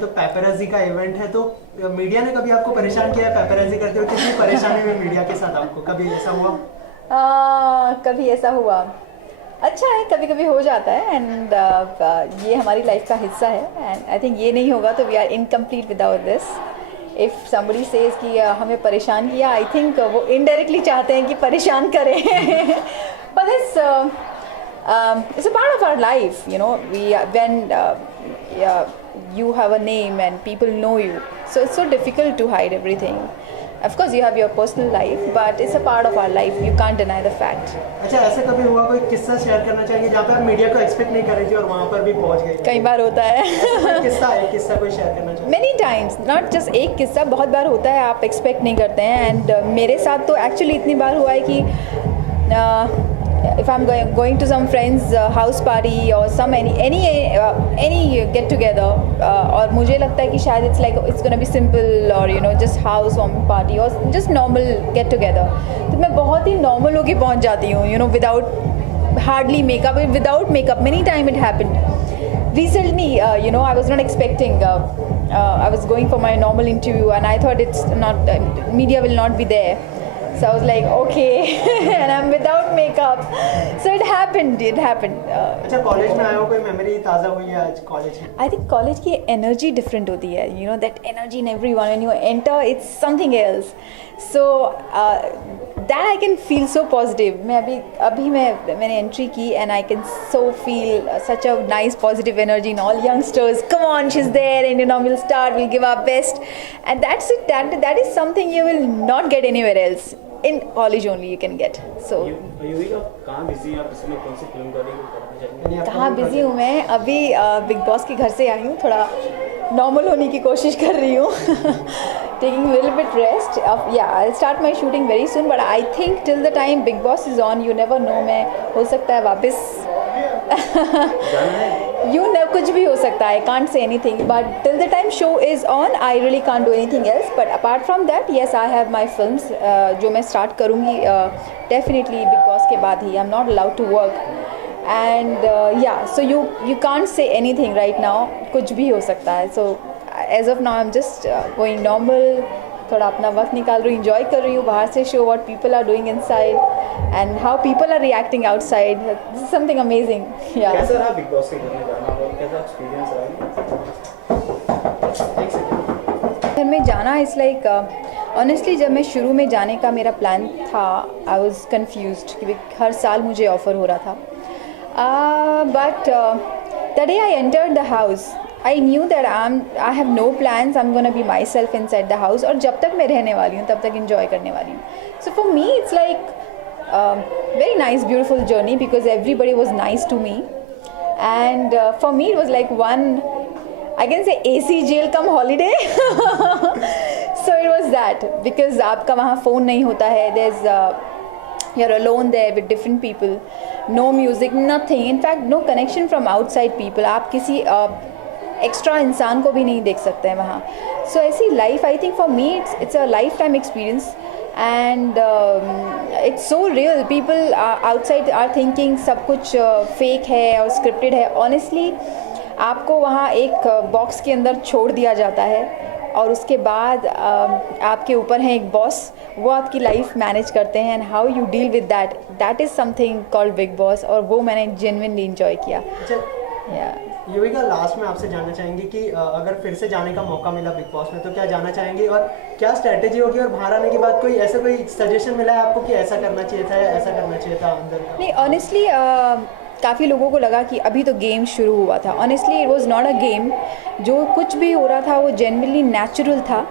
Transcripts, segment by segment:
तो पेपराजी का इवेंट है, तो मीडिया ने कभी आपको परेशान किया है पेपराजी करते हुए? कितनी परेशानी हुई मीडिया के साथ आपको, कभी ऐसा हुआ? कभी ऐसा हुआ, अच्छा है, कभी कभी हो जाता है एंड ये हमारी लाइफ का हिस्सा है एंड आई थिंक ये नहीं होगा तो we are incomplete without this. If somebody says कि हमें परेशान किया, आई थिंक वो इनडायरेक्टली चाहते हैं कि परेशान करें. But it's a part of our life, you know. When you have a name and people know you, so it's so difficult to hide everything. Of course you have your personal life, but it's a part of our life, you can't deny the fact. अच्छा, ऐसे कभी हुआ कोई किस्सा share करना चाहेंगे जहाँ पे आप मीडिया को एक्सपेक्ट नहीं कर रही थी और वहाँ पर भी पहुँच गई? कई बार होता है. किस्सा कोई शेयर करना चाहेंगे? Many times, not just एक किस्सा, बहुत बार होता है आप एक्सपेक्ट नहीं करते हैं एंड मेरे साथ तो एक्चुअली इतनी बार हुआ है कि if I'm going to some friends house party or some any get together और मुझे लगता है कि शायद it's gonna be simple or you know just house warming party or just normal get together, तो मैं बहुत ही normal होके पहुंच जाती हूँ, you know, without hardly makeup, without makeup. Many time it happened recently. You know, I was not expecting, I was going for my normal interview and I thought it's not media will not be there. So I was like, okay, and I'm without makeup. So it happened. अच्छा, college में आए हो, कोई memory ताज़ा हुई है आज college में? I think कॉलेज की एनर्जी डिफरेंट होती है. You know that energy in everyone when you enter, it's something else. So that I can feel so positive. मैंने एंट्री की and I can so feel such a nice positive energy in all youngsters. Come on, she's there, and you know we'll start, we'll give our best, and that's it. That is something you will not get anywhere else. In college only you can get. So कहाँ busy हैं आप, इसमें कौन सी film करेंगे? कहाँ busy हूँ मैं? अभी बिग बॉस के घर से आई हूँ, थोड़ा नॉर्मल होने की कोशिश कर रही हूँ. Taking a little bit rest. Yeah, I'll start my shooting very soon, but I think till the time Big Boss is on, you never know, मैं हो सकता है वापस कुछ भी हो सकता है. I can't say anything, but till the time show is on, I really can't do anything else. But apart from that, yes, I have my films जो मैं start करूँगी definitely Big Boss के बाद ही. I'm not allowed to work. And yeah, so you can't say anything right now. कुछ भी हो सकता है. So as of now I'm just going normal. थोड़ा अपना वक्त निकाल रही हूँ, enjoy कर रही हूँ बाहर से, show what people are doing inside and how people are reacting outside. This is something amazing. Yeah. कैसा रहा बिग बॉस के घर में जाना और कैसा एक्सपीरियंस रहा? घर में जाना इज़ लाइक ऑनेस्टली जब मैं शुरू में जाने का मेरा प्लान था, आई वॉज कन्फ्यूज्ड क्योंकि हर साल मुझे ऑफ़र हो रहा था. But the day I entered the house, I knew that I have no plans. I'm gonna be myself inside the house. और जब तक मैं रहने वाली हूँ तब तक enjoy करने वाली हूँ. So for me it's like very nice, beautiful journey because everybody was nice to me. And for me it was like one, I can say AC jail come holiday. So it was that because आपका वहाँ phone नहीं होता है. You're alone there with different people. No music, nothing. In fact, no connection from outside people. आप किसी extra इंसान को भी नहीं देख सकते हैं वहाँ. सो ऐसी life I think for me it's a lifetime experience and it's so real. People outside are thinking सब कुछ फेक है और स्क्रिप्टेड है. ऑनेस्टली आपको वहाँ एक बॉक्स के अंदर छोड़ दिया जाता है और उसके बाद आपके ऊपर है एक बॉस, वो आपकी लाइफ मैनेज करते हैं and how you deal with that is something called big boss. और वो मैंने जेन्युइनली इंजॉय किया. युविका, लास्ट में आपसे जानना चाहेंगे कि अगर फिर से जाने का मौका मिला बिग बॉस में तो क्या जाना चाहेंगे और क्या स्ट्रैटेजी होगी, और बाहर आने के बाद कोई सजेशन मिला है आपको कि ऐसा करना चाहिए था या ऐसा करना चाहिए था अंदर का? नहीं, ऑनेस्टली काफ़ी लोगों को लगा कि अभी तो गेम शुरू हुआ था. Honestly it was not a game. जो कुछ भी हो रहा था वो जेन्युइनली नेचुरल था.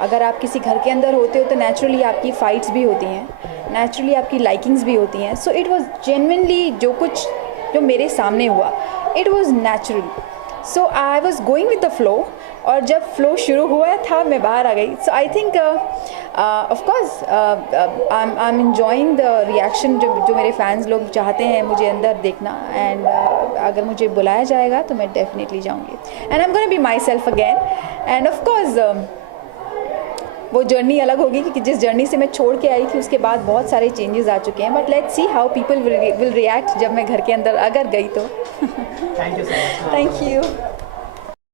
अगर आप किसी घर के अंदर होते हो तो नेचुरली आपकी फ़ाइट्स भी होती हैं, नेचुरली आपकी लाइकिंग्स भी होती हैं. सो इट वाज जेन्युइनली जो मेरे सामने हुआ, it was natural. So I was going with the flow और जब फ्लो शुरू हुआ था मैं बाहर आ गई. So I think of course I am enjoying the reaction जो मेरे फैंस लोग चाहते हैं मुझे अंदर देखना. एंड अगर मुझे बुलाया जाएगा तो मैं डेफिनेटली जाऊँगी and I am gonna be my self again. And of course वो जर्नी अलग होगी क्योंकि जिस जर्नी से मैं छोड़ के आई थी उसके बाद बहुत सारे चेंजेस आ चुके हैं. But let's see how people will react जब मैं घर के अंदर अगर गई तो. Thank you so much. Thank you.